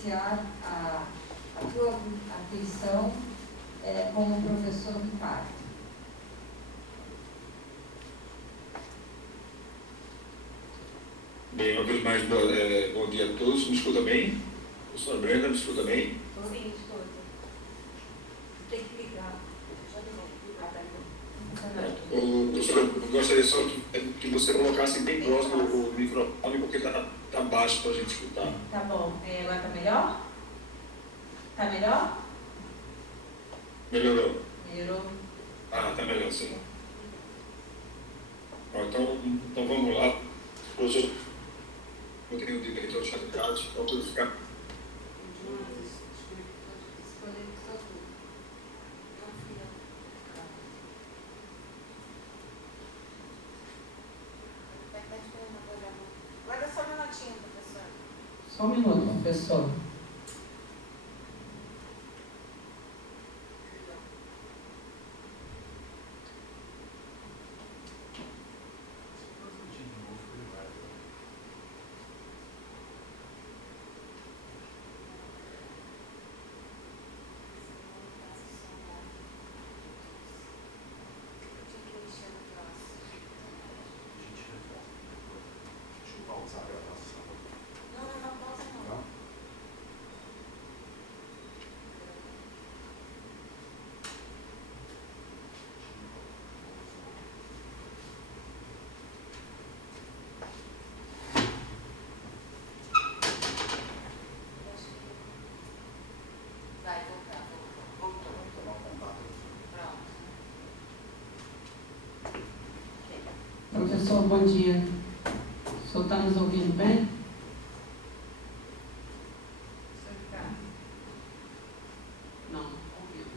iniciar a tua atenção com o professor Ricardo. Bem, uma vez mais, bom dia a todos. Me escuta bem? Professora Brenda, me escuta bem? Sim, escuta. Tem que ligar. Professor, eu gostaria só que você colocasse bem próximo o microfone, porque está baixo para a gente escutar. Tá bom. Agora está melhor? Está melhor? Melhorou? Melhorou. Ah, está melhor, sim. Bom, então vamos lá. Professor, eu tenho o diretor de chat, então tudo ficar. Guarda só um minutinho, professor. Só um minuto, professor. Professor, bom dia. O senhor está nos ouvindo bem? Não, ouvindo.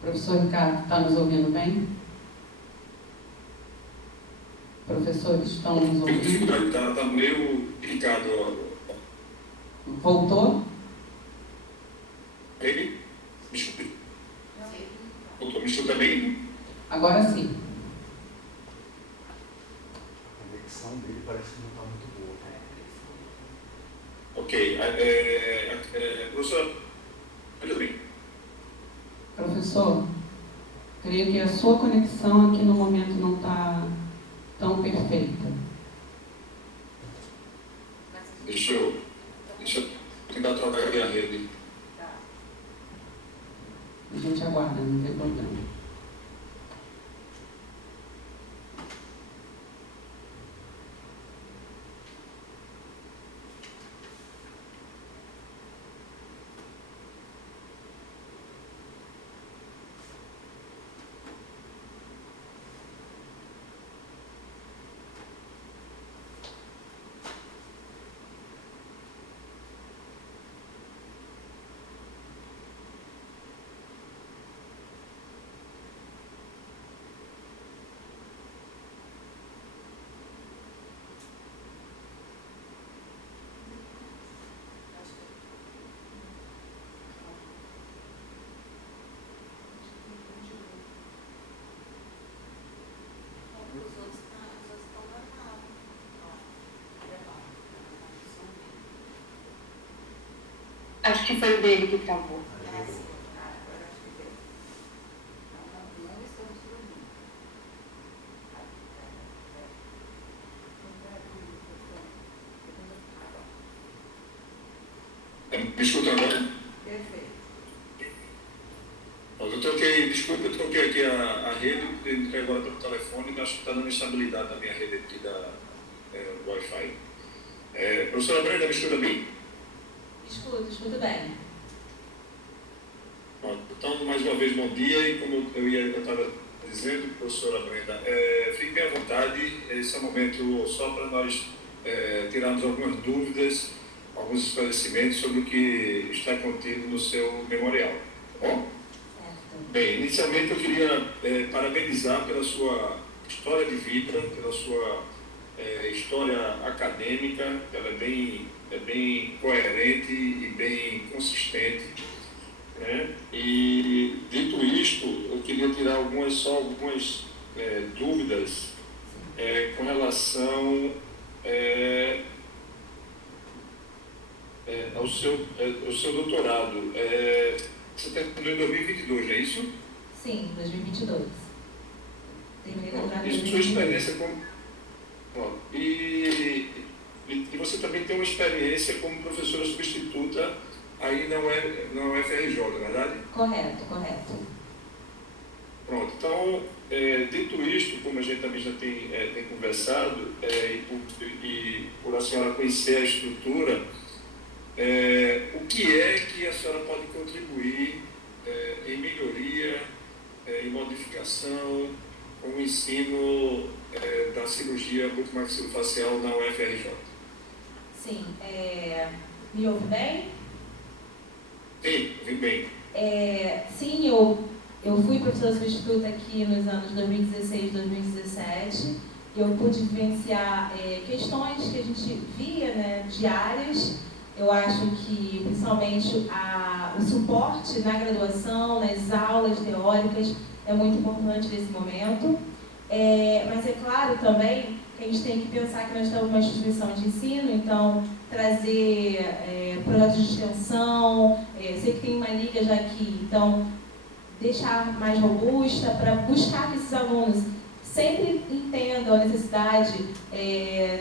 Professor Ricardo, está nos ouvindo bem? Professores, estão nos ouvindo? Está meio picado. Voltou? Ele? Me escuta. Voltou, me escuta bem? Agora sim. A conexão dele parece que não está muito boa. Ok. Professor, tudo bem. Professor, creio que a sua conexão aqui no momento não está tão perfeita. Deixa eu tentar trocar aqui a rede. A gente aguarda, não tem problema. Acho que foi o dele que travou. Me escuta agora? Perfeito. Eu troquei aqui a rede, entrei agora pelo telefone, mas acho que está dando instabilidade na minha rede aqui do Wi-Fi. Professora Brenda, me escuta bem? Escuta bem. Então, mais uma vez, bom dia, e como eu estava dizendo, professora Brenda, fique bem à vontade, esse é o momento só para nós tirarmos algumas dúvidas, alguns esclarecimentos sobre o que está contido no seu memorial, tá bom? Certo. Bem, inicialmente eu queria parabenizar pela sua história de vida, pela sua história acadêmica, ela é bem coerente e bem consistente, né? E dito isto, eu queria tirar algumas dúvidas com relação ao seu doutorado. Você terminou em 2022, não é isso? Sim, 2022. Terminei doutorado em Isso, sua 2022. experiência como... E você também tem uma experiência como professora substituta aí na UFRJ, não é verdade? Correto. Pronto, então, dito isto, como a gente também já tem conversado, e por a senhora conhecer a estrutura, o que é que a senhora pode contribuir em melhoria, em modificação, com o ensino da cirurgia bucomaxilofacial na UFRJ? Sim, me ouve bem? Sim, ouvi bem. Sim, eu fui professora substituta aqui nos anos 2016 e 2017. Eu pude vivenciar questões que a gente via, né, diárias. Eu acho que, principalmente, o suporte na graduação, nas aulas teóricas, é muito importante nesse momento. Mas é claro também que a gente tem que pensar que nós estamos numa instituição de ensino, então trazer projetos de extensão, sei que tem uma liga já aqui, então deixar mais robusta para buscar que esses alunos sempre entendam a necessidade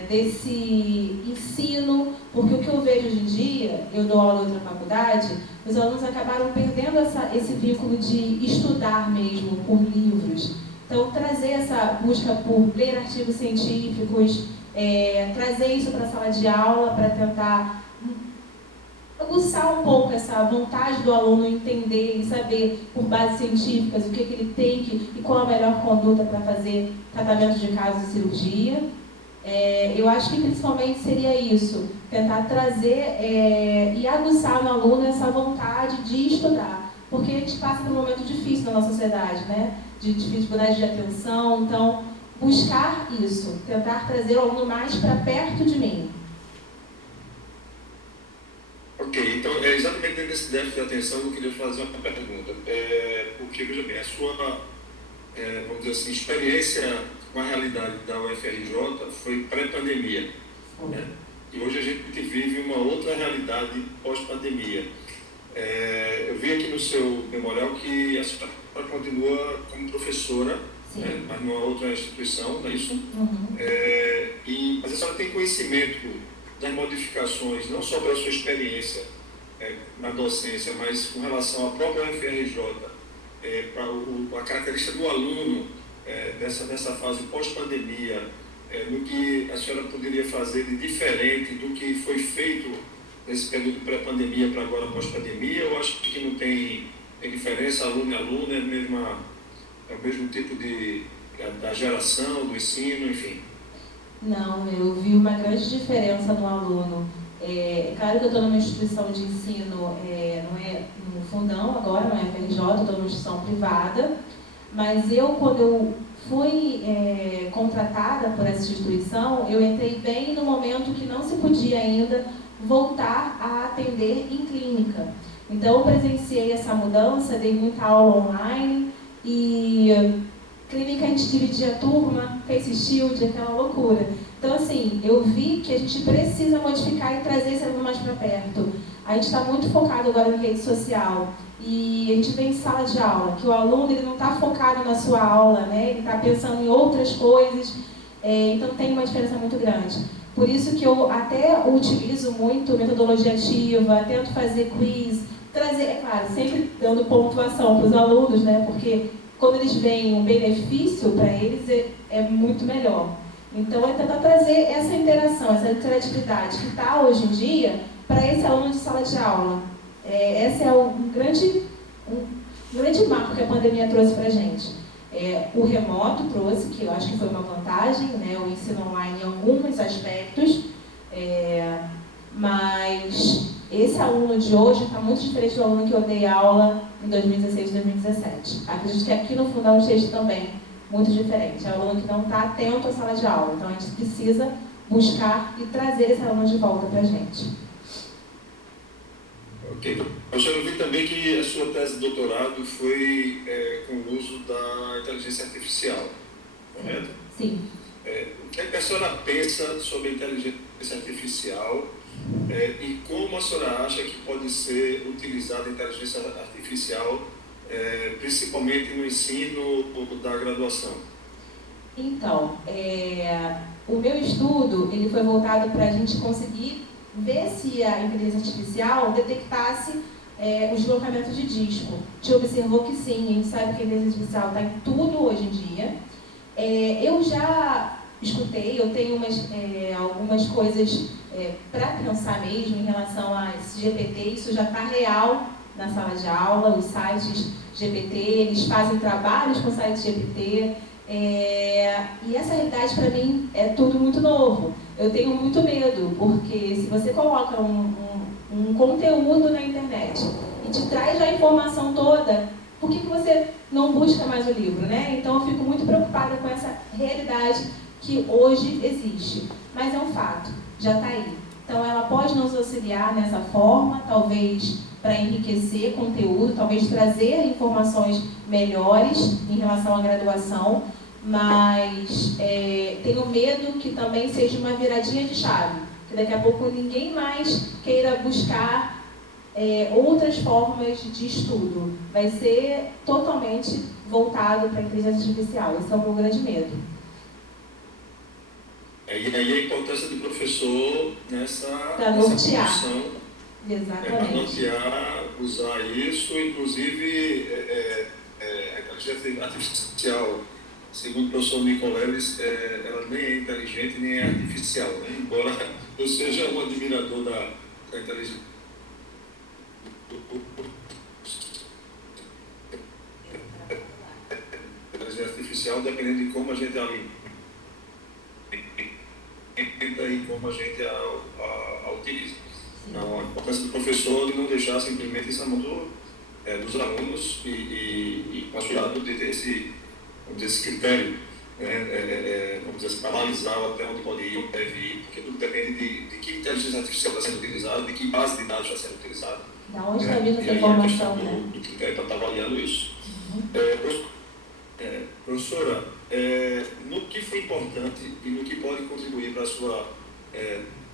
desse ensino, porque o que eu vejo hoje em dia, eu dou aula em outra faculdade, os alunos acabaram perdendo esse vínculo de estudar mesmo por livros. Então, trazer essa busca por ler artigos científicos, trazer isso para a sala de aula, para tentar aguçar um pouco essa vontade do aluno entender e saber, por bases científicas, o que ele tem e qual a melhor conduta para fazer tratamento de casos de cirurgia. Eu acho que principalmente seria isso, tentar trazer e aguçar no aluno essa vontade de estudar, porque a gente passa por um momento difícil na nossa sociedade, né? De dificuldade de atenção, então buscar isso, tentar trazer o aluno mais para perto de mim. Ok, então exatamente dentro desse déficit de atenção eu queria fazer uma pergunta, porque, veja bem, a sua, vamos dizer assim, experiência com a realidade da UFRJ foi pré-pandemia, né? E hoje a gente vive uma outra realidade pós-pandemia. Eu vi aqui no seu memorial que a senhora continua como professora, né, mas numa outra instituição, não é isso? Uhum. Mas a senhora tem conhecimento das modificações, não só pela sua experiência na docência, mas com relação à própria UFRJ, para a característica do aluno nessa fase pós-pandemia, no que a senhora poderia fazer de diferente do que foi feito nesse período pré-pandemia para agora pós-pandemia, eu acho que não tem diferença, aluno e aluna, é o mesmo tipo da geração, do ensino, enfim. Não, eu vi uma grande diferença no aluno. Claro que eu estou numa instituição de ensino, não é no fundão agora, não é FRJ, eu estou numa instituição privada, mas quando eu fui contratada por essa instituição, eu entrei bem no momento que não se podia ainda voltar a atender em clínica. Então, eu presenciei essa mudança, dei muita aula online e clínica a gente dividia a turma, face shield, aquela loucura. Então, assim, eu vi que a gente precisa modificar e trazer esse aluno mais para perto. A gente está muito focado agora em rede social e a gente vê em sala de aula que o aluno ele não está focado na sua aula, né? Ele está pensando em outras coisas, então tem uma diferença muito grande. Por isso que eu até utilizo muito metodologia ativa, tento fazer quiz, trazer, é claro, sempre dando pontuação para os alunos, né? Porque quando eles veem um benefício para eles, é muito melhor. Então, é tentar trazer essa interação, essa interatividade que está hoje em dia para esse aluno de sala de aula. Esse é um grande marco que a pandemia trouxe para a gente. O remoto trouxe, que eu acho que foi uma vantagem, né? O ensino online em alguns aspectos, mas esse aluno de hoje está muito diferente do aluno que eu dei aula em 2016 e 2017. Acredito que aqui no fundão esteja também muito diferente. É o aluno que não está atento à sala de aula. Então, a gente precisa buscar e trazer esse aluno de volta para a gente. Ok. Eu vi também que a sua tese de doutorado foi com o uso da inteligência artificial, correto? Sim. O que a senhora pensa sobre a inteligência artificial E como a senhora acha que pode ser utilizada a inteligência artificial, principalmente no ensino da graduação? Então, o meu estudo ele foi voltado para a gente conseguir ver se a inteligência artificial detectasse o deslocamento de disco. A gente observou que sim, a gente sabe que a inteligência artificial está em tudo hoje em dia. Eu já escutei, eu tenho algumas coisas para pensar mesmo em relação a esse GPT, isso já está real na sala de aula, os sites GPT, eles fazem trabalhos com sites GPT, e essa realidade para mim é tudo muito novo. Eu tenho muito medo, porque se você coloca um conteúdo na internet e te traz a informação toda, por que você não busca mais o livro, né? Então eu fico muito preocupada com essa realidade que hoje existe, mas é um fato, já está aí. Então ela pode nos auxiliar nessa forma, talvez para enriquecer conteúdo, talvez trazer informações melhores em relação à graduação, mas tenho medo que também seja uma viradinha de chave, que daqui a pouco ninguém mais queira buscar outras formas de estudo. Vai ser totalmente voltado para a inteligência artificial. Esse é o meu grande medo. E aí a importância do professor nessa função. Exatamente. Para nortear, usar isso, inclusive a inteligência artificial, segundo o professor Nicoleles, ela nem é inteligente nem é artificial, né? Embora eu seja um admirador da inteligência artificial, dependendo de como a gente alimenta e como a gente a utiliza. Então, a importância do professor de não deixar simplesmente isso na mão dos alunos e com o cuidado de ter esse critério, vamos dizer assim, para analisar até onde pode ir, onde deve ir, porque tudo depende de que inteligência artificial está sendo utilizada, de que base de dados está sendo utilizada. Da onde está vindo essa informação, do critério para estar avaliando isso. Professora, no que foi importante e no que pode contribuir para a sua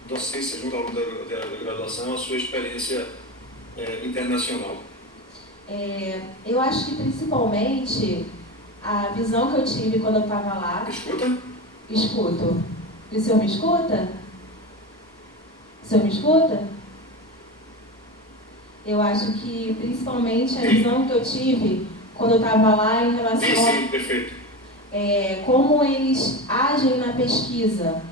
docência junto ao aluno da graduação, a sua experiência internacional? Eu acho que principalmente a visão que eu tive quando eu estava lá... Escuta? Escuto. E o senhor me escuta? O senhor me escuta? Eu acho que principalmente a visão que eu tive quando eu estava lá em relação sim, perfeito. Como eles agem na pesquisa,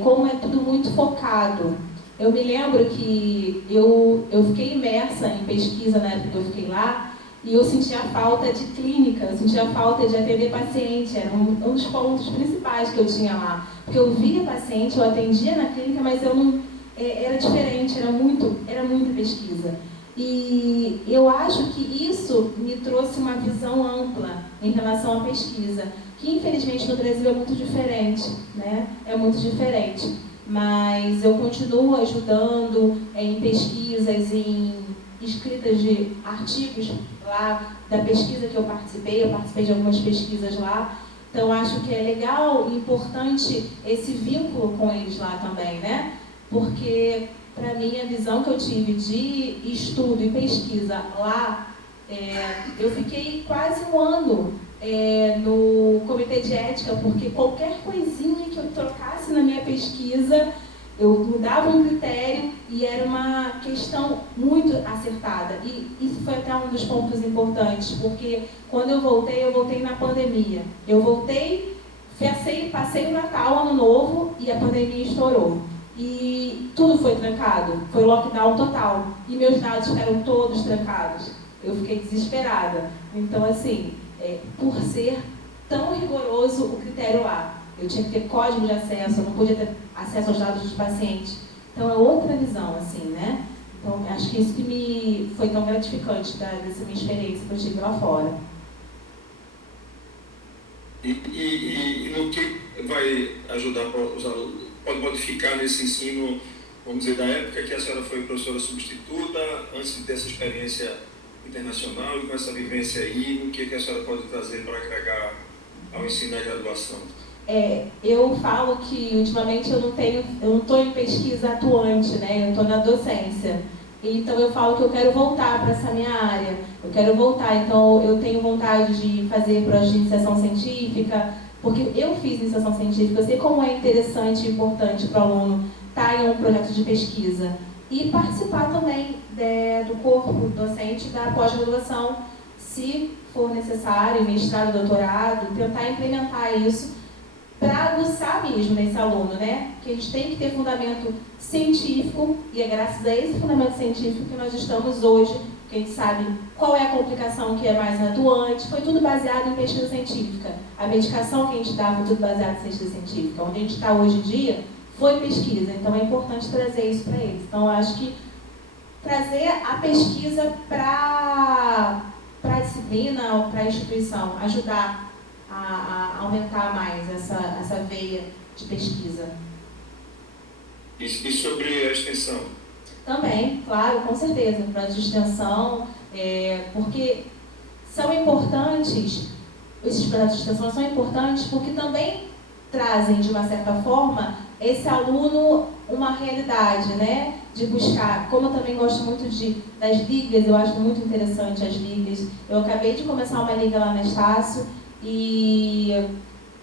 como é tudo muito focado. Eu me lembro que eu fiquei imersa em pesquisa na época que eu fiquei lá, e eu sentia falta de clínica, eu sentia falta de atender paciente, era um dos pontos principais que eu tinha lá. Porque eu via paciente, eu atendia na clínica, mas eu não... era diferente, era muita pesquisa. E eu acho que isso me trouxe uma visão ampla em relação à pesquisa, que infelizmente no Brasil é muito diferente, né? É muito diferente. Mas eu continuo ajudando em pesquisas, em escritas de artigos lá da pesquisa que eu participei de algumas pesquisas lá. Então acho que é legal e importante esse vínculo com eles lá também, né? Porque para mim a visão que eu tive de estudo e pesquisa lá, eu fiquei quase um ano no comitê de ética, porque qualquer coisinha que eu trocasse na minha pesquisa, eu mudava um critério e era uma questão muito acertada. E isso foi até um dos pontos importantes, porque quando eu voltei na pandemia. Eu voltei, passei o Natal, Ano Novo, e a pandemia estourou. E tudo foi trancado, foi lockdown total. E meus dados ficaram todos trancados. Eu fiquei desesperada. Então, assim, por ser tão rigoroso o critério lá, eu tinha que ter código de acesso, eu não podia ter acesso aos dados dos pacientes. Então, é outra visão, assim, né? Então, acho que isso que me foi tão gratificante dessa minha experiência que eu tive lá fora. E no que vai ajudar os alunos? Pode modificar nesse ensino, vamos dizer, da época que a senhora foi professora substituta, antes de ter essa experiência internacional e com essa vivência aí, o que a senhora pode trazer para agregar ao ensino da graduação? Eu falo que ultimamente eu não estou em pesquisa atuante, né? Eu estou na docência. Então eu falo que eu quero voltar para essa minha área. Eu quero voltar, então eu tenho vontade de fazer projetos de iniciação científica, porque eu fiz iniciação científica, eu sei como é interessante e importante para o aluno estar em um projeto de pesquisa. E participar também do corpo docente da pós-graduação, se for necessário, mestrado, doutorado, tentar implementar isso para aguçar mesmo nesse aluno, né? Que a gente tem que ter fundamento científico, e é graças a esse fundamento científico que nós estamos hoje, que a gente sabe qual é a complicação que é mais atuante, foi tudo baseado em pesquisa científica. A medicação que a gente dá foi tudo baseado em pesquisa científica. Onde a gente está hoje em dia foi pesquisa, então é importante trazer isso para eles. Então, eu acho que trazer a pesquisa para a disciplina ou para a instituição, ajudar a aumentar mais essa veia de pesquisa. E sobre a extensão? Também, claro, com certeza, para a extensão, porque são importantes, esses projetos de extensão são importantes porque também trazem, de uma certa forma, esse aluno uma realidade, né? De buscar, como eu também gosto muito das ligas, eu acho muito interessante as ligas. Eu acabei de começar uma liga lá na Estácio e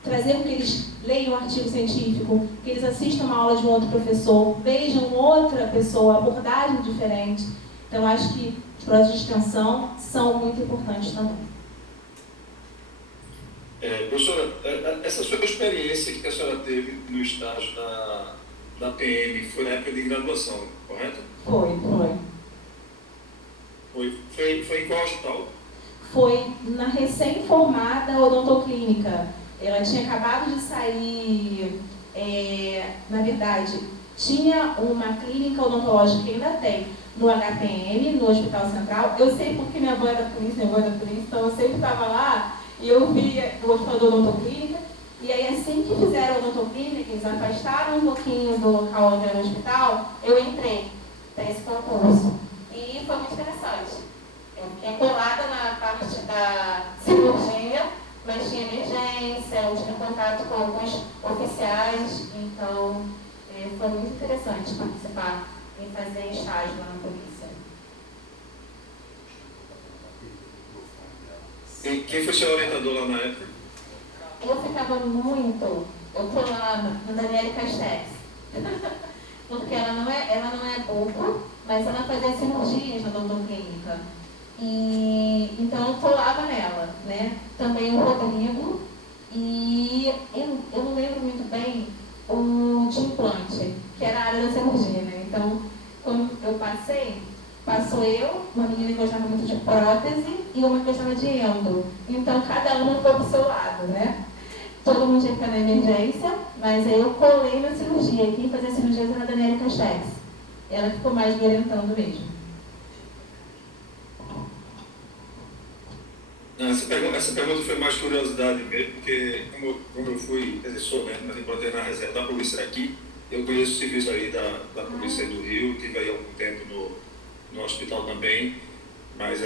trazer com que eles leiam um artigo científico, que eles assistam uma aula de um outro professor, vejam outra pessoa, abordagem diferente. Então, eu acho que os projetos de extensão são muito importantes também. Professora, essa sua experiência que a senhora teve no estágio da PM foi na época de graduação, correto? Foi. Foi em qual hospital? Foi na recém-formada odontoclínica. Ela tinha acabado de sair, na verdade, tinha uma clínica odontológica que ainda tem no HPM, no Hospital Central. Eu sei porque minha avó é da polícia, então eu sempre estava lá e eu via o hospital da odontoclínica. E aí, assim que fizeram a odontoclínica, eles afastaram um pouquinho do local onde era o hospital, eu entrei para esse concurso. E foi muito interessante. Eu fiquei colada na parte da cirurgia, mas tinha emergência, eu tive contato com alguns oficiais, então foi muito interessante participar e fazer estágio lá na polícia. E quem foi seu orientador lá na época? Eu ficava muito, eu colava no Daniele Castex, porque ela não é boba, mas ela fazia cirurgias na odontoclínica. E então eu colava nela, né? Também o Rodrigo, e eu não lembro muito bem o de implante, que era a área da cirurgia, né? Então, quando eu passou eu, uma menina que gostava muito de prótese e uma que gostava de endo. Então, cada uma foi pro seu lado, né? Todo mundo tinha que ficar na emergência, mas aí eu colei na cirurgia. E quem fazia cirurgia era a Daniela Castex. Ela ficou mais me orientando mesmo. Essa pergunta foi mais curiosidade mesmo, porque como eu fui, quer dizer, sou, né, mas enquanto na reserva da polícia aqui, eu conheço o serviço aí da polícia do Rio, tive aí algum tempo no hospital também, mas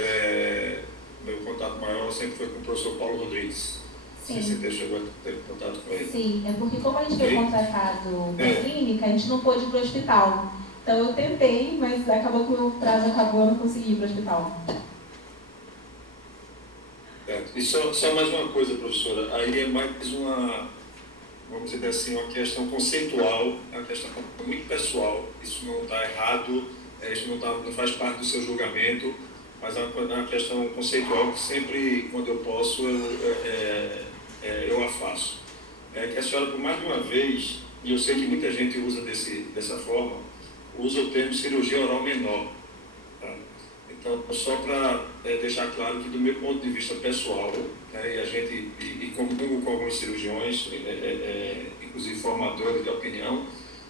meu contato maior sempre foi com o professor Paulo Rodrigues. Sim. Se você chegou a ter contato com ele. Sim, é porque como a gente foi contratado na clínica, a gente não pôde ir para o hospital. Então eu tentei, mas acabou que o prazo acabou, eu não consegui ir para o hospital. E só mais uma coisa, professora, aí é mais uma, vamos dizer assim, uma questão conceitual, é uma questão muito pessoal, isso não está errado, isso não faz parte do seu julgamento, mas é uma questão conceitual que sempre, quando eu posso, eu a faço. É que a senhora, por mais de uma vez, e eu sei que muita gente usa dessa forma, usa o termo cirurgia oral menor. Tá? Então, só para deixar claro que, do meu ponto de vista pessoal, né, e comungo com alguns cirurgiões, inclusive formadores de opinião,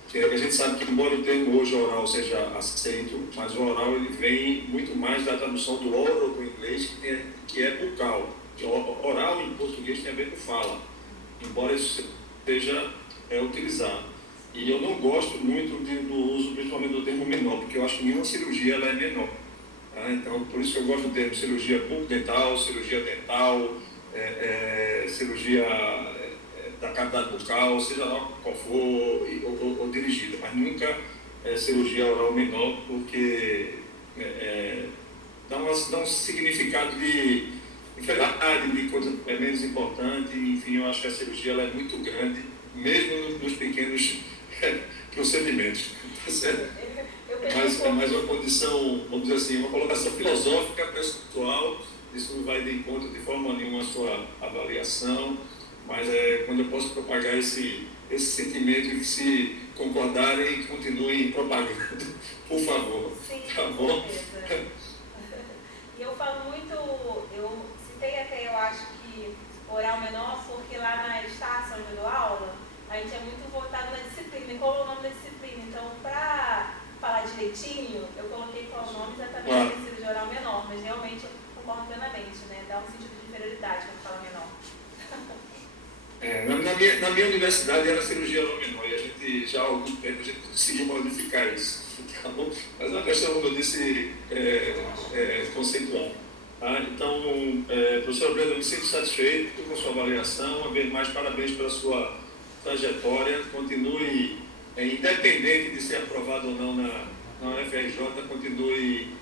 que a gente sabe que, embora o termo hoje oral seja aceito, mas o oral ele vem muito mais da tradução do oral do inglês, que é bucal. Que oral em português tem a ver com fala, embora isso seja utilizado. E eu não gosto muito do uso, principalmente do termo menor, porque eu acho que nenhuma cirurgia ela é menor. Tá? Então, por isso que eu gosto do termo cirurgia bucodental, cirurgia dental, cirurgia da cavidade bucal, seja lá qual for, ou dirigida, mas nunca cirurgia oral menor, porque dá um significado de inferioridade, de coisa menos importante. Enfim, eu acho que a cirurgia ela é muito grande, mesmo nos pequenos procedimentos, tá certo? Mas é mais uma condição, vamos dizer assim, uma colocação filosófica, pessoal. Isso não vai de encontro de forma nenhuma à sua avaliação, mas quando eu posso propagar esse sentimento e que, se concordarem, continuem propagando, por favor. Sim, tá bom? E eu falo muito, eu citei até, eu acho que oral menor, porque lá na Estácio, onde eu dou aula, a gente é muito voltado na disciplina. E qual é o nome da disciplina? Então, para falar direitinho, eu coloquei qual é o nome exatamente da cirurgia oral menor, mas realmente eu concordo plenamente, né? Dá um sentido de inferioridade quando fala menor. Na minha universidade era cirurgia oral menor, e a gente já há algum tempo a gente conseguiu modificar isso, tá bom? Mas é uma questão, como eu disse, conceitual. Tá? Então, professor Brenda, eu me sinto satisfeito com a sua avaliação. Uma vez mais, parabéns pela sua trajetória. Continue, independente de ser aprovado ou não na UFRJ, continue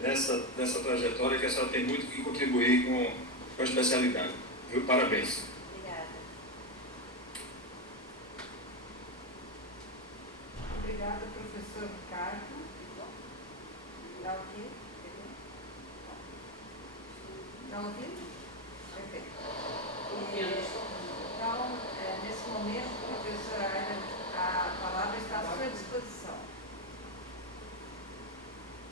nessa trajetória, que a senhora tem muito que contribuir com a especialidade. Viu? Parabéns. Obrigada. Obrigada, professor Ricardo. Está ouvindo? Está ouvindo? Perfeito. Então, nesse momento, professora Aida, a palavra está à sua disposição.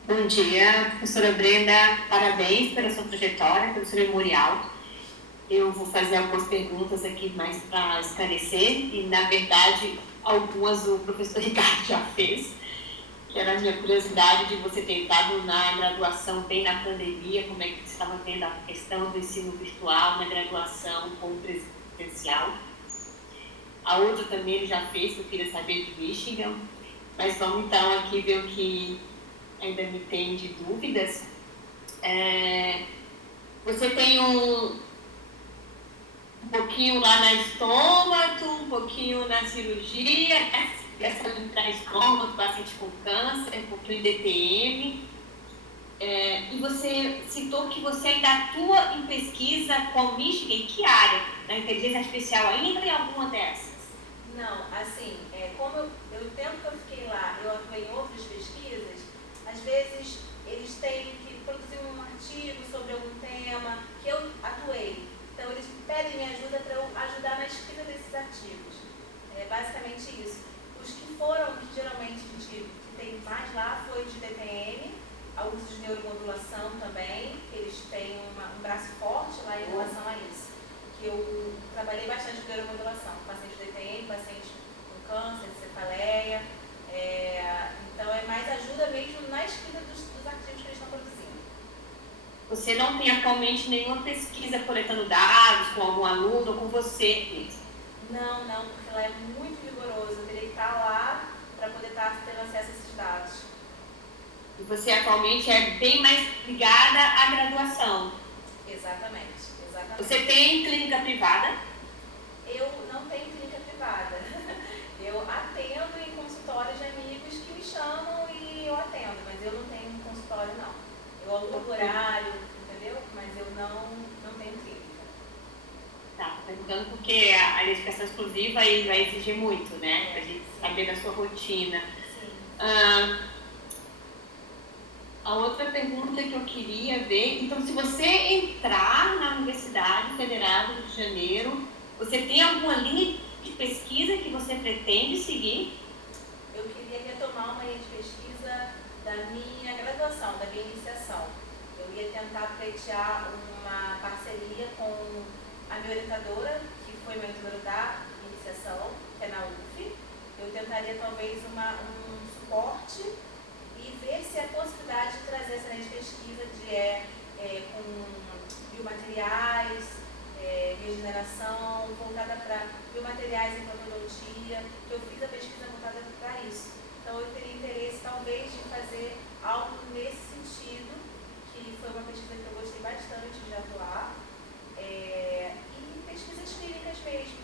Bom dia, professora Brenda, parabéns pela sua trajetória, pelo seu memorial. Eu vou fazer algumas perguntas aqui mais para esclarecer, e na verdade algumas o professor Ricardo já fez, que era a minha curiosidade de você ter entrado na graduação bem na pandemia, como é que você estava vendo a questão do ensino virtual na graduação com presencial. A outra também ele já fez, que eu queria saber de Michigan, mas vamos então aqui ver o que ainda me tem de dúvidas. Você tem um pouquinho lá na estômago, um pouquinho na cirurgia, essa para estômago, paciente com câncer, um pouquinho em DTM. E você citou que você ainda atua em pesquisa com Michigan, em que área? Na inteligência artificial ainda, em alguma dessas? Não, assim, como o tempo que eu fiquei lá, eu atuei em outras pesquisas, às vezes eles têm que produzir um artigo sobre algum tema que eu atuei. Então, eles pedem minha ajuda para eu ajudar na escrita desses artigos. É basicamente isso. Os que geralmente a gente tem mais lá foi de DTM, alguns de neuromodulação também, eles têm um braço forte lá em relação a isso. Que eu trabalhei bastante com neuromodulação, paciente de DTM, paciente com câncer, cefaleia. Então, é mais ajuda mesmo na escrita dos artigos que eles estão produzindo. Você não tem atualmente nenhuma pesquisa coletando dados com algum aluno ou com você mesmo? Não, porque ela é muito rigorosa. Eu teria que estar lá para poder estar tendo acesso a esses dados. E você atualmente é bem mais ligada à graduação? Exatamente. Você tem clínica privada? Eu não tenho clínica privada. Eu atendo em consultórios de amigos que me chamam e eu atendo, mas eu não tenho um consultório, não. Eu alugo horário, entendeu? Mas eu não tenho clínica. Tá, perguntando porque a educação exclusiva aí vai exigir muito, né? Pra gente saber da sua rotina. Sim. A outra pergunta que eu queria ver, então se você entrar na Universidade Federal do Rio de Janeiro, você tem alguma linha de pesquisa que você pretende seguir? Eu queria retomar uma linha de pesquisa da minha graduação, da minha iniciação. Eu ia tentar pleitear uma parceria com a minha orientadora, que foi minha orientadora da iniciação, que é na UF. Eu tentaria talvez um suporte e ver se há possibilidade de trazer essa linha de pesquisa com biomateriais, regeneração, voltada para biomateriais em implantodontia, que eu fiz a pesquisa voltada para isso. Então, eu teria interesse, talvez, de fazer algo nesse sentido, que foi uma pesquisa que eu gostei bastante de atuar, e pesquisas clínicas mesmo.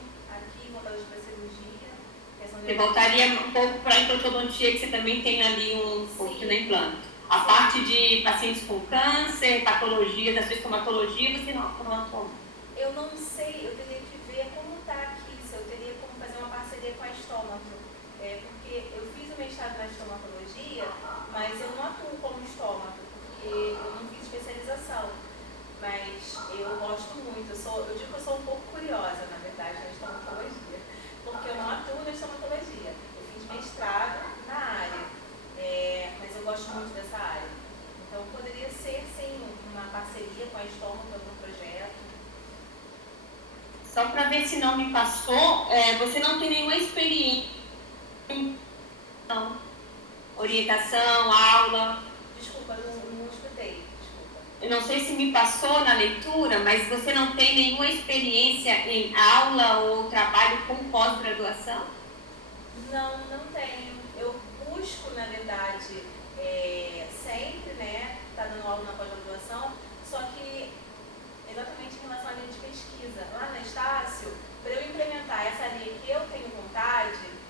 Você voltaria um pouco para a implantodontia, que você também tem ali um pouquinho no implante. A parte de pacientes com câncer, patologia, da sua estomatologia, você não atuou? Eu não sei, eu teria que ver como está aqui, se eu teria como fazer uma parceria com a estômato. Porque eu fiz o mestrado na estomatologia, mas eu não atuo como estômato, porque eu não fiz especialização. Mas eu gosto muito, eu digo que eu sou um pouco curiosa, na verdade, na estomatologia, porque eu não atuo na estomatologia. Eu fiz mestrado na área, mas eu gosto muito dessa área. Então poderia ser, sim, uma parceria com a estômato, algum projeto. Só para ver se não me passou, você não tem nenhuma experiência, não. Orientação, aula. Desculpa, eu não escutei. Desculpa. Eu não sei se me passou na leitura, mas você não tem nenhuma experiência em aula ou trabalho com pós-graduação? Não, não tenho. Eu busco, na verdade, sempre, né, tá dando aula na pós-graduação, só que exatamente em relação à linha de pesquisa. Lá na Estácio, para eu implementar essa linha que eu tenho vontade,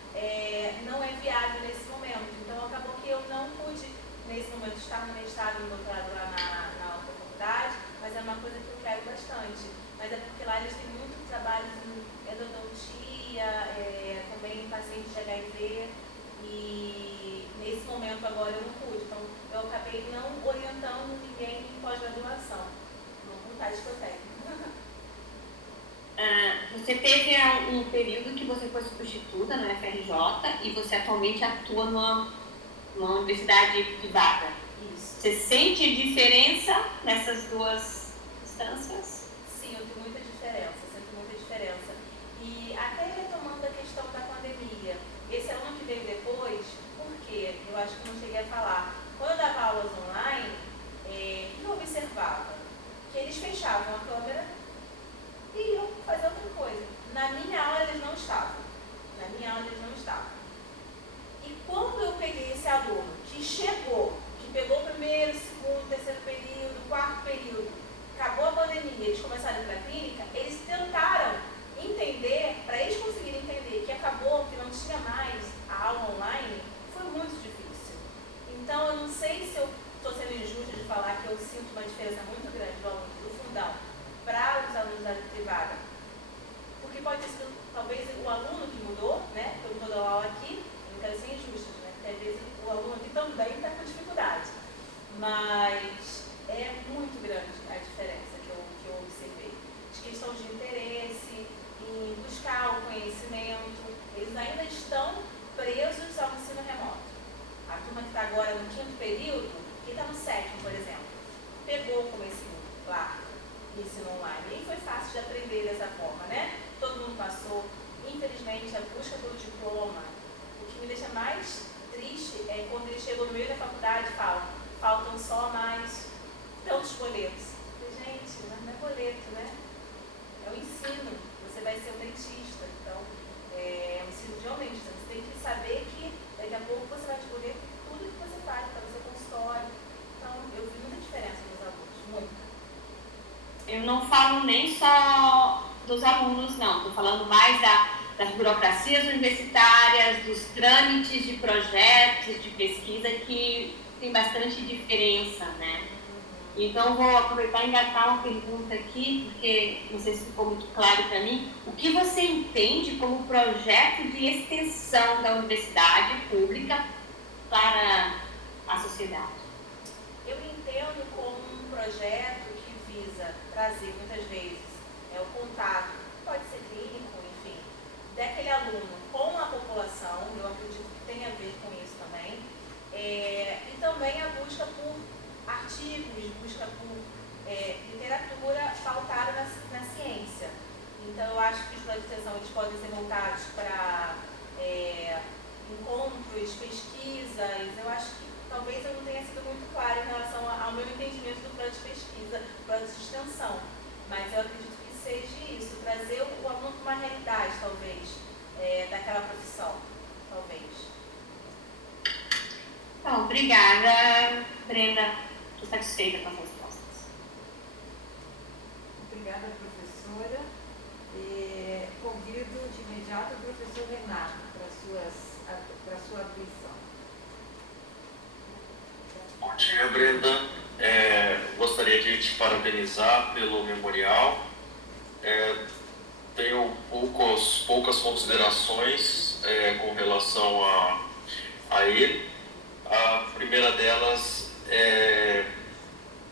não é viável nesse momento. Então, acabou que eu não pude, nesse momento, estar no mestrado e no doutorado lá na outra faculdade, mas é uma coisa que eu quero bastante. Mas é porque lá eles têm muitos trabalhos em endodontia, também em pacientes de HIV, e nesse momento agora eu não pude. Então, eu acabei não orientando ninguém em pós-graduação. Uma vontade que eu tenho. Você teve um período que você foi substituta no FRJ e você atualmente atua numa universidade privada. Isso. Você sente diferença nessas duas instâncias? Sim, eu tenho muita diferença, sinto muita diferença. E até retomando a questão da pandemia, esse aluno que veio depois, por quê? Eu acho que eu não cheguei a falar. Quando eu dava aulas online, o que eu observava? Que eles fechavam a câmera e iam fazer outra coisa. Na minha aula eles não estavam. E quando eu peguei esse aluno que chegou, que pegou o primeiro, segundo, terceiro período, quarto período, acabou a pandemia, eles começaram a ir para a clínica, eles tentaram entender, para eles conseguirem entender que acabou, que não tinha mais a aula online, foi muito difícil. Então eu não sei se eu estou sendo injusta de falar que eu sinto uma diferença muito grande do aluno do fundão para os alunos da área privada, porque pode ter sido talvez o aluno que mudou, né? Eu estou dando aula aqui, eu não quero ser injusta, né? Porque às vezes o aluno aqui também está com dificuldade, mas é muito grande a diferença que eu observei. De questão de interesse, em buscar o conhecimento, eles ainda estão presos ao ensino remoto. A turma que está agora no 5º período, que está no 7º, por exemplo, pegou como ensino online. E foi fácil de aprender dessa forma, né? Todo mundo passou. Infelizmente, a busca pelo diploma, o que me deixa mais triste é quando ele chegou no meio da faculdade e fala, faltam só mais tantos boletos. Gente, não é boleto, né? É o ensino. Você vai ser um dentista. Então, é um ensino de um dentista. Você tem que saber que daqui a pouco você vai escolher tudo que você faz para o seu consultório. Então, eu vi muita diferença nos alunos, muita. Eu não falo nem só dos alunos, não. Estou falando mais das burocracias universitárias, dos trâmites de projetos, de pesquisa, que tem bastante diferença, né? Então, vou aproveitar e engatar uma pergunta aqui, porque não sei se ficou muito claro para mim. O que você entende como projeto de extensão da universidade pública para a sociedade? Eu entendo como um projeto que visa trazer, muitas vezes, o contato, pode ser clínico, enfim, daquele aluno com a população, eu acredito que tem a ver com isso também, e também a busca por artigos, busca por literatura pautada na ciência. Então, eu acho que os projetos de extensão eles podem ser voltados para encontros, pesquisas. Eu acho que talvez eu não tenha sido muito clara em relação ao meu entendimento do plano de pesquisa, plano de extensão. Mas eu acredito que seja isso, trazer o aluno para uma realidade, talvez, daquela profissão, talvez. Bom, obrigada, Brenda. Estou satisfeita com as respostas. Obrigada, professora. Convido de imediato o professor Renato para a sua atribuição. Bom dia, Brenda. Gostaria de te parabenizar pelo memorial. Tenho poucas considerações com relação a ele. A primeira delas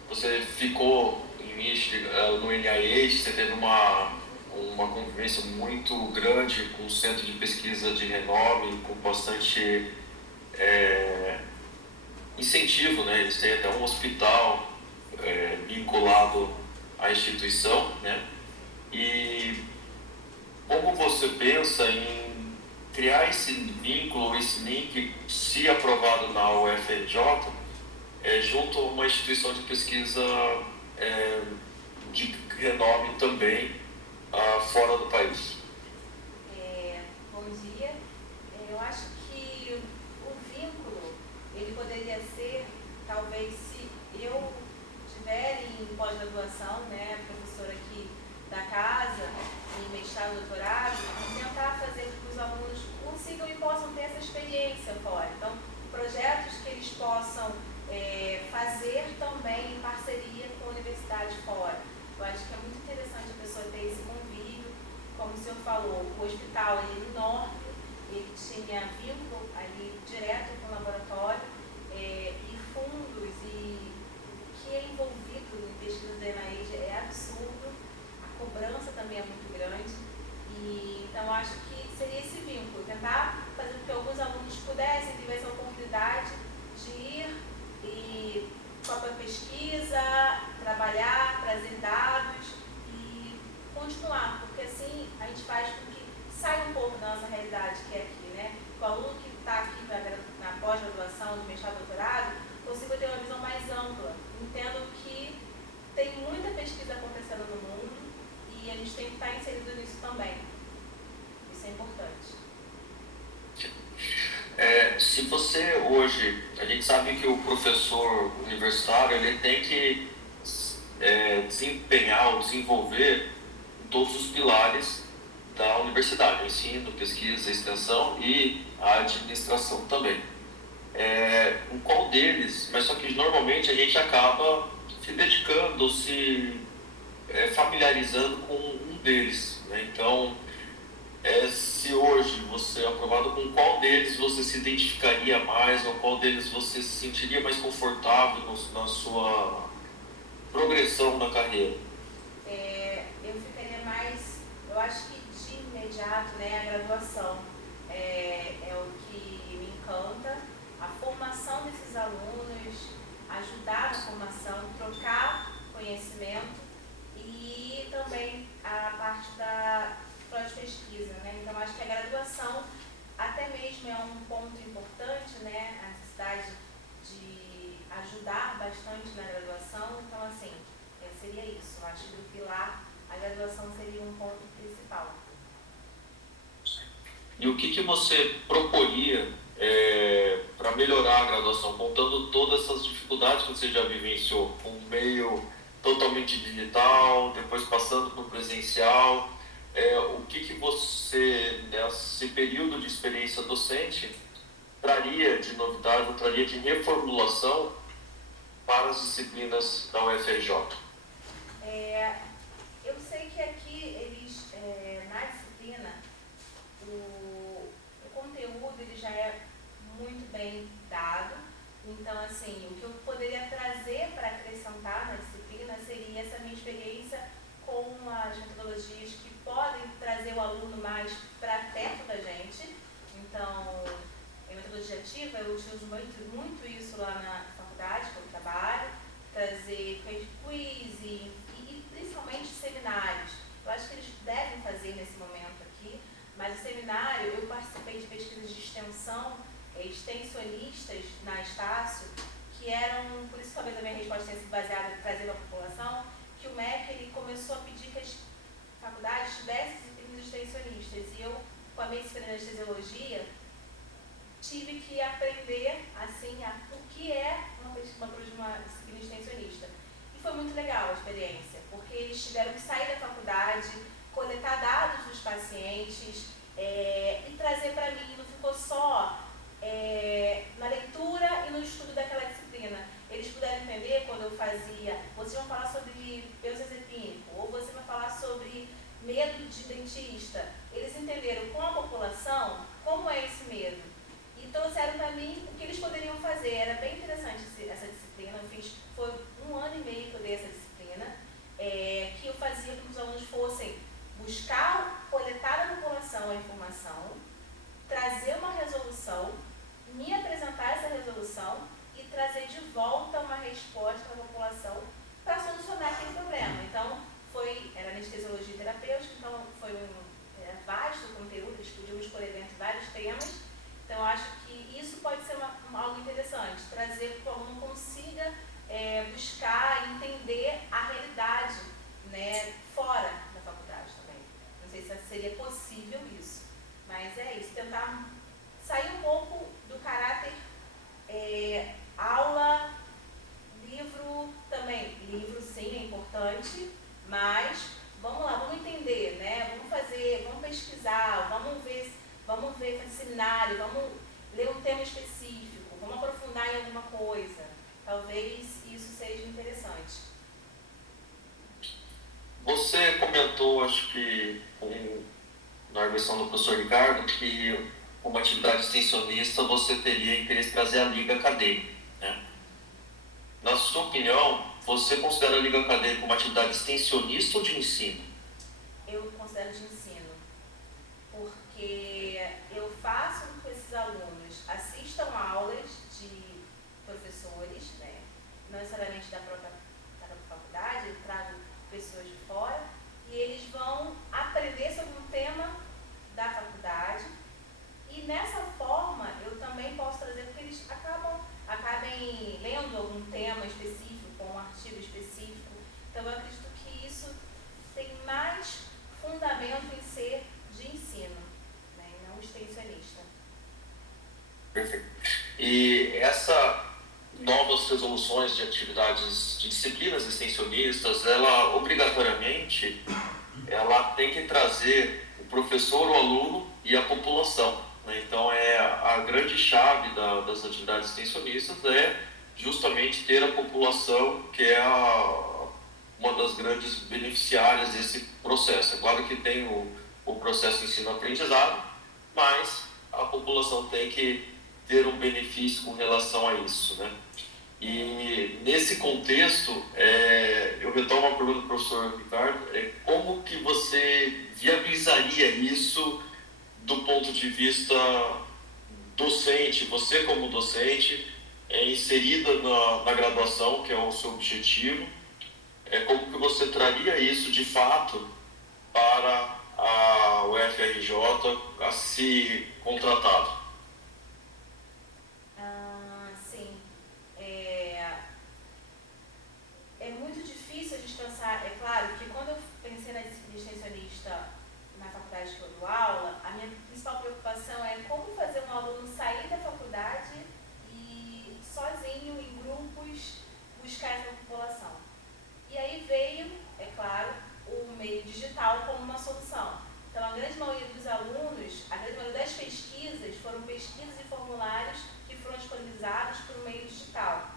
você ficou em Michigan, no NIH, você teve uma convivência muito grande com um centro de pesquisa de renome, com bastante incentivo, né? Eles têm até um hospital vinculado à instituição, né? E como você pensa em criar esse vínculo, esse link, se aprovado na UFRJ, junto a uma instituição de pesquisa de renome também fora do país? Bom dia. Eu acho que o vínculo, ele poderia ser, talvez, se eu estiver em pós-graduação, né, professora aqui da casa, em mestrado, doutorado, tentar fazer com que os alunos consigam e possam ter essa experiência fora. Então, projetos que eles possam fazer também em parceria com a universidade fora. Eu acho que é muito interessante a pessoa ter esse convívio. Como o senhor falou, o hospital ele é enorme, ele tinha vínculo ali direto com o laboratório, e fundos, e o que é envolvido em pesquisa da NIH é absurdo, a cobrança também é muito grande, e então eu acho que seria esse vínculo, tentar fazer com que alguns alunos pudessem ter essa oportunidade de ir e com a pesquisa, trabalhar, trazer dados e continuar, porque assim a gente faz com que saia um pouco da nossa realidade que é aqui, né? O aluno que está aqui na pós-graduação, no mestrado, doutorado, consiga ter uma visão mais ampla, entendo que tem muita pesquisa acontecendo no mundo e a gente tem que estar inserido nisso também. Isso é importante. Se você hoje, a gente sabe que o professor universitário ele tem que desempenhar ou desenvolver todos os pilares da universidade, o ensino, pesquisa, extensão e a administração também. Em qual deles, mas só que normalmente a gente acaba se dedicando, se familiarizando com um deles, né? Então, se hoje você é aprovado, com qual deles você se identificaria mais, ou qual deles você se sentiria mais confortável na sua progressão na carreira? Eu ficaria mais, eu acho que de imediato, né, a graduação é o que me encanta, a formação desses alunos, ajudar na formação, trocar conhecimento e também a parte da pós-pesquisa, né? Então, acho que a graduação até mesmo é um ponto importante, né? A necessidade de ajudar bastante na graduação. Então, assim, seria isso. Eu acho que do pilar, a graduação seria um ponto principal. E o que você proporia para melhorar a graduação, contando todas essas dificuldades que você já vivenciou, com um meio totalmente digital, depois passando para o presencial? O que você, nesse período de experiência docente, traria de novidade, ou traria de reformulação para as disciplinas da UFRJ? Eu sei que aqui eles, na disciplina, o conteúdo ele já é muito bem dado. Então, assim, o que eu poderia trazer para acrescentar na disciplina seria essa minha experiência com as metodologias que podem trazer o aluno mais para perto da gente. Então, em metodologia ativa, eu utilizo muito isso lá na faculdade, que eu trabalho, trazer quiz e principalmente seminários. Eu acho que eles devem fazer nesse momento aqui, mas o seminário, eu participei de pesquisas de extensão, extensionistas na Estácio, que eram, por isso talvez a minha resposta tenha sido baseada em trazer a população, que o MEC ele começou a pedir que as faculdades tivessem disciplinas extensionistas. E eu, com a minha disciplina de anestesiologia, tive que aprender assim, o que é uma disciplina extensionista. E foi muito legal a experiência, porque eles tiveram que sair da faculdade, coletar dados dos pacientes e trazer para mim, não ficou só na leitura e no estudo daquela disciplina. Eles puderam entender quando eu fazia, vocês vão falar sobre benzodiazepínico, ou você vai falar sobre medo de dentista. Eles entenderam com a população como é esse medo. E trouxeram para mim o que eles poderiam fazer. Era bem interessante essa disciplina. Foi 1 ano e meio que eu dei essa disciplina, que eu fazia com que os alunos fossem buscar, coletar da população a informação, trazer uma resolução, me apresentar essa resolução e trazer de volta uma resposta à população para solucionar aquele problema. Então, era anestesiologia terapêutica, então foi um vasto conteúdo, eles podiam escolher dentro de vários temas. Então, eu acho que isso pode ser algo interessante, trazer que o aluno consiga buscar e entender a realidade, né, fora da faculdade também. Não sei se seria possível isso, mas é isso, tentar sair um pouco do caráter aula, livro também. Livro sim é importante, mas vamos lá, vamos entender, né? Vamos pesquisar, vamos ver, fazer seminário, vamos ler um tema específico, vamos aprofundar em alguma coisa. Talvez isso seja interessante. Você comentou, acho que na versão do professor Ricardo, que como atividade extensionista você teria interesse em trazer a liga acadêmica, né? Na sua opinião, você considera a liga acadêmica uma atividade extensionista ou de ensino? Eu considero de ensino, porque eu faço com que esses alunos assistam aulas de professores, né? Não necessariamente da própria faculdade, eu trago pessoas de fora, e eles vão aprender sobre um tema da faculdade, e nessa forma eu também posso trazer, porque eles acabem lendo algum tema específico, ou um artigo específico. Então eu acredito que isso tem mais fundamento em ser de ensino, né, e não extensionista. Perfeito. E essa novas resoluções de atividades de disciplinas extensionistas, ela obrigatoriamente tem que trazer o professor, o aluno e a população, né? Então a grande chave das atividades extensionistas é justamente ter a população, que é uma das grandes beneficiárias desse processo. É claro que tem o processo ensino-aprendizado, mas a população tem que ter um benefício com relação a isso, né? E nesse contexto, eu retomo a pergunta do professor Ricardo, como que você viabilizaria isso do ponto de vista docente, você como docente, inserida na graduação, que é o seu objetivo, como que você traria isso de fato para a UFRJ a ser contratado? Sim. É muito difícil a gente pensar, é claro que quando eu pensei na disciplina extensionista na faculdade que eu dou aula, a minha principal preocupação é como fazer um aluno sair da faculdade e sozinho, em grupos, buscar essa população. E aí veio, é claro, o meio digital como uma solução. Então a grande maioria dos alunos, a grande maioria das pesquisas foram pesquisas e formulários que foram disponibilizados por meio digital.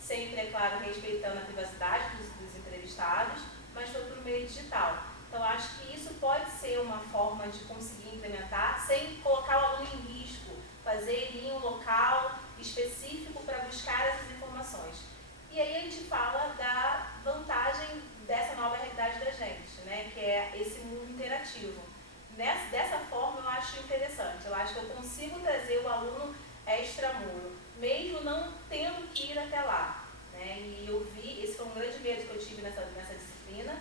Sempre, é claro, respeitando a privacidade dos entrevistados, mas foi por meio digital. Então, acho que isso pode ser uma forma de conseguir implementar sem colocar o aluno em risco, fazer ele em um local específico para buscar essas informações. E aí a gente fala da vantagem dessa nova realidade da gente, né, que é esse mundo interativo. Dessa forma, eu acho interessante. Eu acho que eu consigo trazer o aluno extramuro, mesmo não tendo que ir até lá, né? E eu vi, esse foi um grande medo que eu tive nessa disciplina,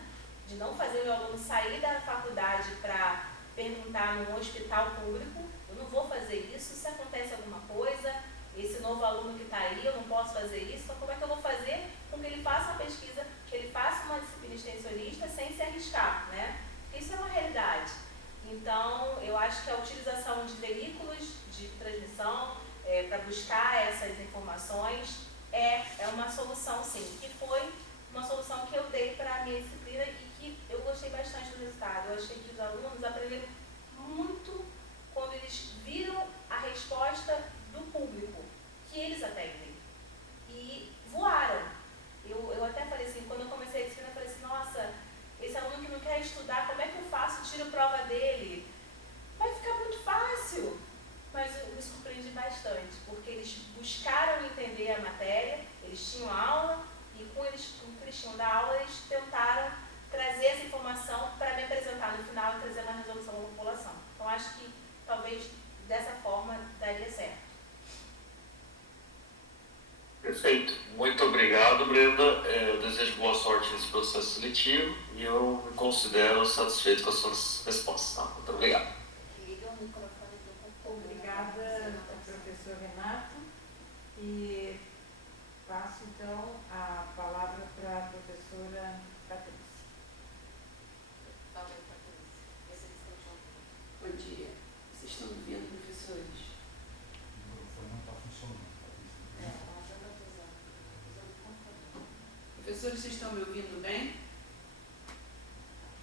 de não fazer o meu aluno sair da faculdade para perguntar num hospital público. Eu não vou fazer isso, se acontece alguma coisa, esse novo aluno que está aí, eu não posso fazer isso, então como é que eu vou fazer com que ele faça uma pesquisa, que ele faça uma disciplina extensionista sem se arriscar, né? Porque isso é uma realidade. Então, eu acho que a utilização de veículos de transmissão para buscar essas informações é uma solução, sim, que foi uma solução que eu dei para a minha disciplina e que eu gostei bastante do resultado. Eu achei tiro prova dele, vai ficar muito fácil. Mas eu me surpreendi bastante, porque eles buscaram entender a matéria, eles tinham aula, e com o que eles tinham da aula, eles tentaram trazer essa informação para me apresentar no final e trazer uma resolução da população. Então, acho que talvez dessa forma daria certo. Perfeito. Muito obrigado, Brenda. Eu desejo boa sorte nesse processo seletivo e eu me considero satisfeito com as suas respostas. Tá? Muito obrigado. Obrigada, professor Renato. E passo, então, a palavra para a professora Patrícia. Bom dia. Vocês estão me vendo, professores? O microfone não está funcionando. Professores, vocês estão me ouvindo bem?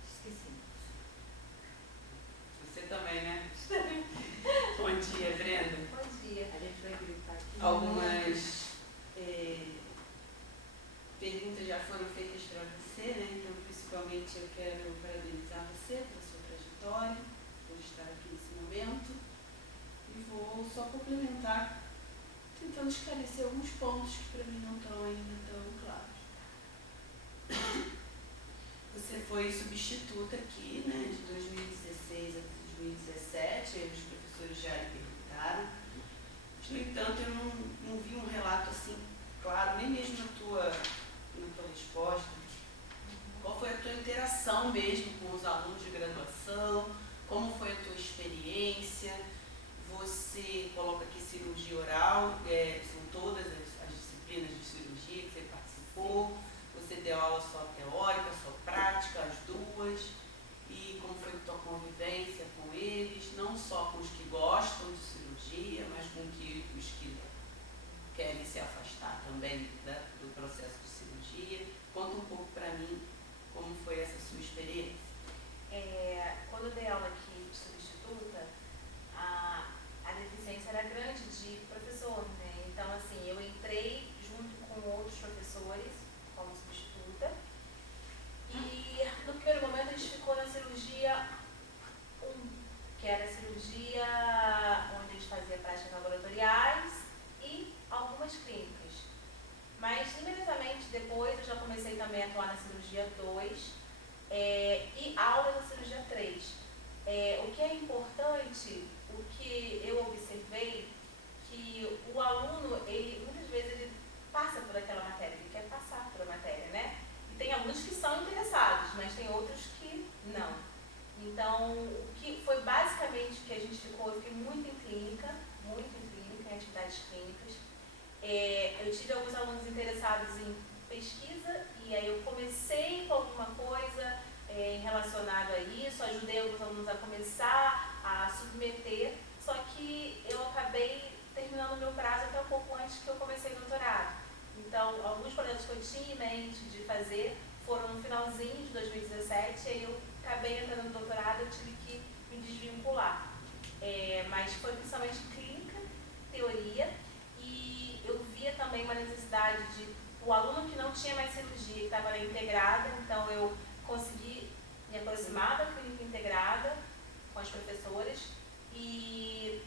Esqueci. Você também, né? Bom dia, Brenda. Bom dia. A gente vai gritar aqui. Algumas perguntas já foram feitas para você, né? Então, principalmente, eu quero parabenizar você pela sua trajetória, por estar aqui nesse momento. E vou só complementar, tentando esclarecer alguns pontos que para mim não estão ainda tão claros. Você foi substituta aqui, né, de 2016 a 2017, aí os professores já lhe perguntaram. No entanto, eu não vi um relato assim claro, nem mesmo na tua resposta. Qual foi a tua interação mesmo com os alunos de graduação? Como foi a tua experiência? Você coloca aqui cirurgia oral, são todas as disciplinas de cirurgia que você participou. Você deu aula só teórica, só prática, as duas, e como foi a tua convivência com eles, não só com os que gostam de cirurgia, mas com os que querem se afastar também do processo de cirurgia. Conta um pouco para mim como foi essa sua experiência. Quando eu dei aula aqui de substituta, a deficiência era grande de professor, né? Então, assim, eu entrei junto com outros professores como substituta, e no primeiro momento a gente ficou na cirurgia 1, que era a cirurgia onde a gente fazia práticas laboratoriais e algumas clínicas. Mas imediatamente depois eu já comecei também a atuar na cirurgia 2 e aulas na cirurgia 3. O que é importante, o que eu observei, que o aluno, ele muitas vezes ele passa por aquela matéria, ele quer passar por a matéria, né? E tem alguns que são interessados, mas tem outros que não. Então, o que foi basicamente que a gente ficou, eu fiquei muito em clínica, em atividades clínicas. Eu tive alguns alunos interessados em pesquisa, e aí eu comecei com alguma coisa relacionada a isso, ajudei alguns alunos a começar a submeter, só que eu acabei terminando o meu prazo até um pouco antes que eu comecei o doutorado. Então, alguns projetos que eu tinha em mente de fazer foram no finalzinho de 2017, e aí eu acabei entrando no doutorado, eu tive que me desvincular. Mas foi principalmente clínica, teoria, e eu via também uma necessidade de o aluno que não tinha mais cirurgia, que estava na integrada, então eu consegui me aproximar da clínica integrada com as professoras e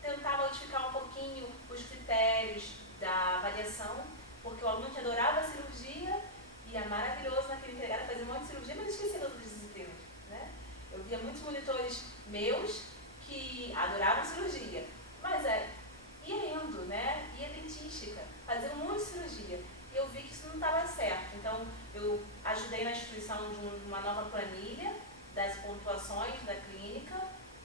tentar modificar um pouquinho os critérios da avaliação, porque o aluno que adorava a cirurgia e é maravilhoso naquele integrado fazer um monte de cirurgia, mas esquecia das outras disciplinas, né? Eu via muitos monitores meus que adoravam cirurgia, mas ia indo, né? Ia dentística, fazia um monte de cirurgia. E eu vi que isso não estava certo. Então, eu ajudei na instituição de uma nova planilha das pontuações da clínica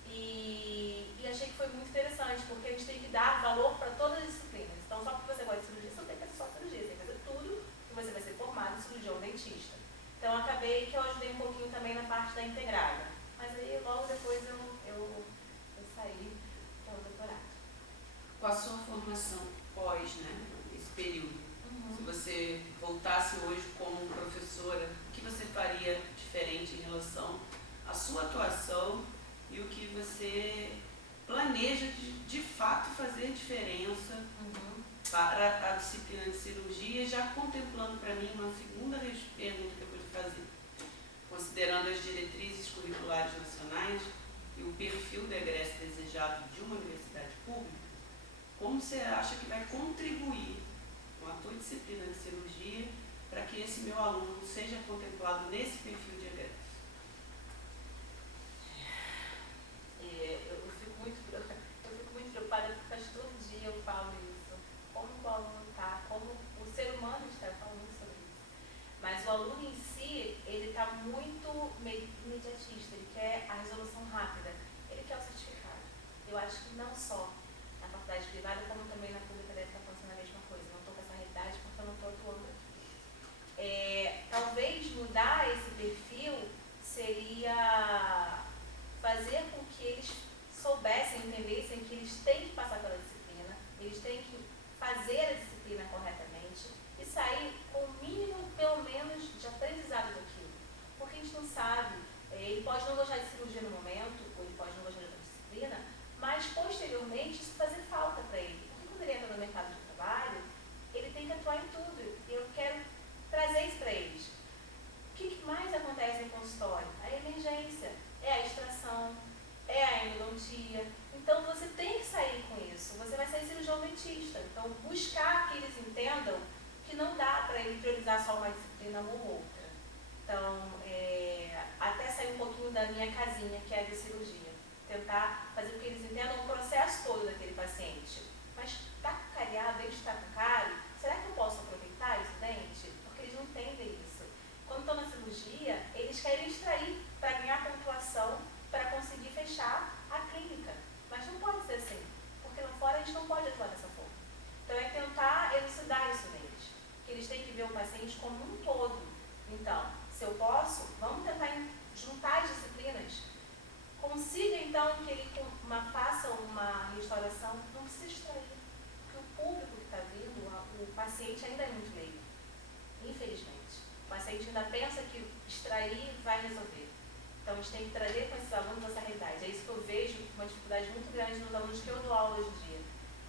e achei que foi muito interessante, porque a gente tem que dar valor para todas as disciplinas. Então, só porque você gosta de cirurgia, você não tem que fazer só cirurgia, você tem que fazer tudo que você vai ser formado em cirurgião dentista. Então, acabei que eu ajudei um pouquinho também na parte da integrada. Mas aí, logo depois, eu saí para o doutorado. Com a sua formação pós, né, esse período, se você voltasse hoje como professora, o que você faria diferente em relação à sua atuação e o que você planeja de fato fazer diferença para a disciplina de cirurgia, já contemplando para mim uma segunda pergunta que eu vou lhe fazer, considerando as diretrizes com curriculares nacionais e o perfil de egresso desejado de uma universidade pública, como você acha que vai contribuir com a tua disciplina de cirurgia para que esse meu aluno seja contemplado nesse perfil de egresso? Eu fico muito preocupada porque quase todo dia eu falo isso. Como o aluno está, como o ser humano está falando sobre isso. Mas o aluno em si, ele está muito imediatista, ele quer a resolução rápida, ele quer o certificado. Eu acho que não só na faculdade privada, como também na pública deve estar acontecendo a mesma coisa. Não estou com essa realidade porque eu não estou atuando aqui. Talvez mudar esse perfil seria fazer com que eles soubessem, entendessem que eles têm que passar pela disciplina, eles têm que fazer a disciplina corretamente e sair com o mínimo, pelo menos, de aprendizado daquilo. Porque a gente não sabe, ele pode não gostar de cirurgia no momento, ou ele pode não gostar de outra disciplina, mas posteriormente isso fazer falta para ele. Porque quando ele entra no mercado de trabalho, ele tem que atuar em tudo. E eu quero trazer isso para eles. O que mais acontece em consultório? A emergência, é a extração, é a endodontia. Então você tem que sair com isso. Você vai sair cirurgião dentista. Então buscar que eles entendam que não dá para ele priorizar só uma disciplina ou outra. Então, até sair um pouquinho da minha casinha, que é a de cirurgia. Tentar fazer com que eles entendam o processo todo daquele paciente. Mas está cacareado, dente está com cárie, será que eu posso aproveitar esse dente? Porque eles não entendem isso. Quando estão na cirurgia, eles querem extrair para ganhar pontuação, para conseguir fechar a clínica. Mas não pode ser assim, porque lá fora a gente não pode atuar dessa forma. Então é tentar elucidar isso neles, que eles têm que ver o paciente como um todo. Então, se eu posso, vamos tentar juntar as disciplinas. Consiga então que ele faça uma restauração, não precisa extrair, porque o público que está vindo, o paciente ainda é muito leigo, infelizmente. O paciente ainda pensa que extrair vai resolver. Então a gente tem que trazer com esses alunos essa realidade. É isso que eu vejo uma dificuldade muito grande nos alunos que eu dou aula hoje em dia.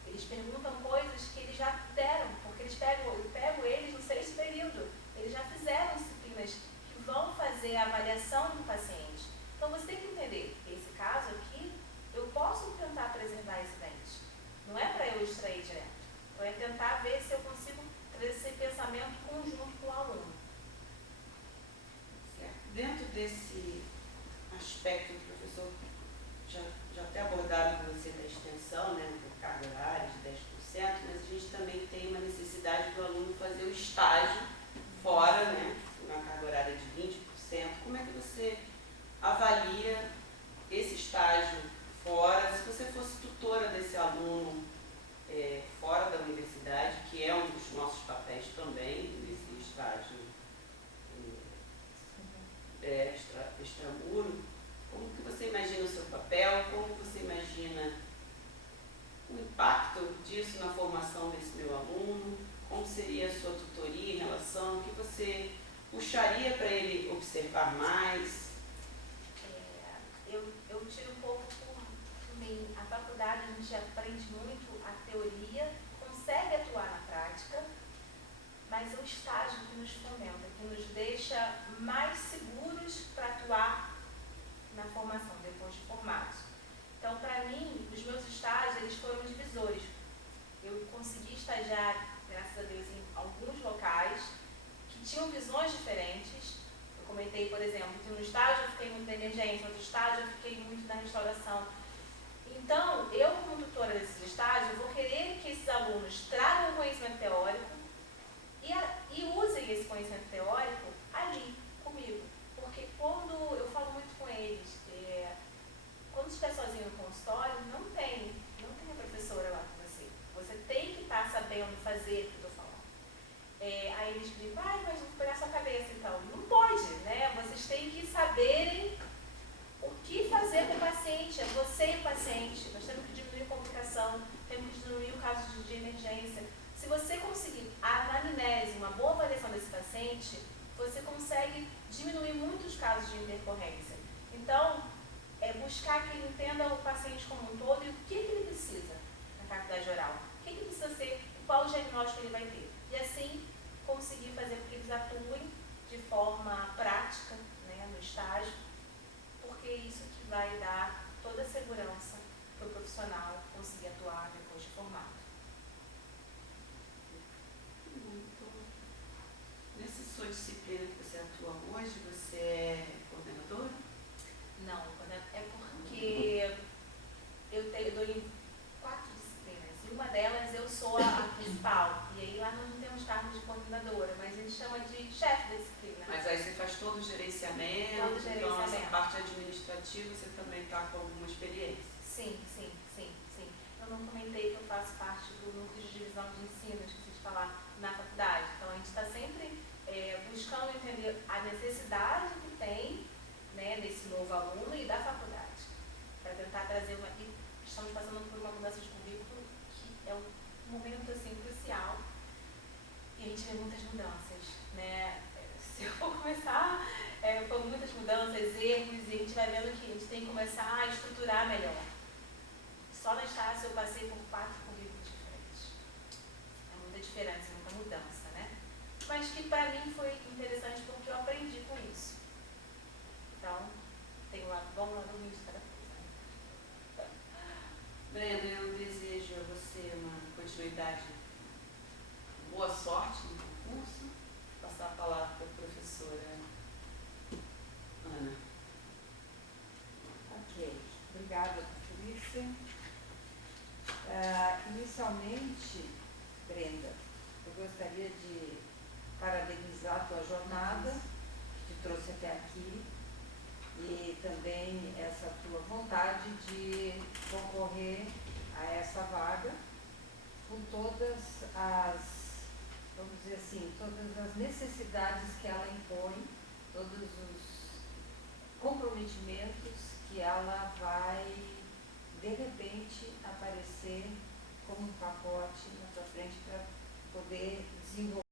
Eles perguntam coisas que eles já deram, porque eu pego eles no 6º período. Eles já fizeram disciplinas que vão fazer a avaliação do paciente. Então você tem que entender, esse caso aqui, eu posso tentar preservar esse dente. Não é para eu extrair direto. É tentar ver se eu consigo trazer esse pensamento conjunto com o aluno. Certo. Dentro desse aspecto, o professor já até abordaram com você da extensão, né, por carga horária de 10%, mas a gente também tem uma necessidade do aluno fazer o estágio fora, né, uma carga horária de 20%. Como é que você avalia esse estágio fora? Se você fosse tutora desse aluno fora da universidade, que é um dos nossos papéis também, nesse estágio extramuro, como que você imagina o seu papel? Como você imagina o impacto disso na formação desse meu aluno? Como seria a sua tutoria em relação? O que você puxaria para ele observar mais? Eu tiro um pouco por mim. A faculdade a gente aprende muito a teoria, consegue atuar na prática, mas é o estágio que nos fomenta, que nos deixa mais seguros para atuar na formação, depois de formados. Então, para mim, os meus estágios, eles foram divisores. Eu consegui estagiar, graças a Deus, em alguns locais que tinham visões diferentes. Eu comentei, por exemplo, que no estágio eu fiquei muito na emergência, no outro estágio eu fiquei muito na restauração. Então, eu como tutora desses estágios, eu vou querer que esses alunos tragam o conhecimento teórico e usem esse conhecimento teórico ali, comigo. Porque quando eu falo muito com eles, quando estiver sozinho no consultório, não tem a professora lá com você. Você tem que estar sabendo fazer o que eu estou falando. Aí eles dizem, mas vou pegar sua cabeça então. Não pode, né? Vocês têm que saberem o que fazer com o paciente, é você e o paciente. Nós temos que diminuir a complicação, temos que diminuir o caso de emergência. Se você conseguir a anamnese, uma boa avaliação desse paciente, você consegue diminuir muitos casos de intercorrência. Então, buscar que ele entenda o paciente como um todo e o que ele precisa na cavidade oral. O que ele precisa ser, qual o diagnóstico ele vai ter. E assim, conseguir fazer com que eles atuem de forma prática, né, no estágio. profissional conseguir atuar depois de formado. Nessa sua disciplina que você atua hoje, você é coordenadora? Não, é porque eu dou em 4 disciplinas. E uma delas eu sou a principal. E aí lá nós não temos cargo de coordenadora, mas a gente chama de chefe da disciplina. Mas aí você faz todo o gerenciamento, Todo o então gerenciamento. essa parte administrativa você também está com alguma experiência. Sim. Eu não comentei que eu faço parte do núcleo de divisão de ensino, esqueci de falar, na faculdade. Então a gente está sempre buscando entender a necessidade que tem, né, desse novo aluno e da faculdade, para tentar trazer uma... E estamos passando por uma mudança de currículo que é um momento assim, crucial, e a gente vê muitas mudanças, né? Se eu for começar, foram muitas mudanças, erros, e a gente vai vendo que a gente tem que começar a estruturar melhor. Só na Estácio eu passei por 4 currículos diferentes. É muita diferença, muita mudança, né? Mas que para mim foi interessante porque eu aprendi com isso. Então, tem um lado bom e um lado ruim de cada coisa. Brenda, eu desejo a você uma continuidade, boa sorte no concurso. Vou passar a palavra para a professora Ana. Ok, obrigada, Patrícia. Inicialmente, Brenda, eu gostaria de parabenizar a tua jornada, que te trouxe até aqui, e também essa tua vontade de concorrer a essa vaga com todas as, vamos dizer assim, todas as necessidades que ela impõe, todos os comprometimentos que ela vai, de repente, aparecer como um pacote na tua frente para poder desenvolver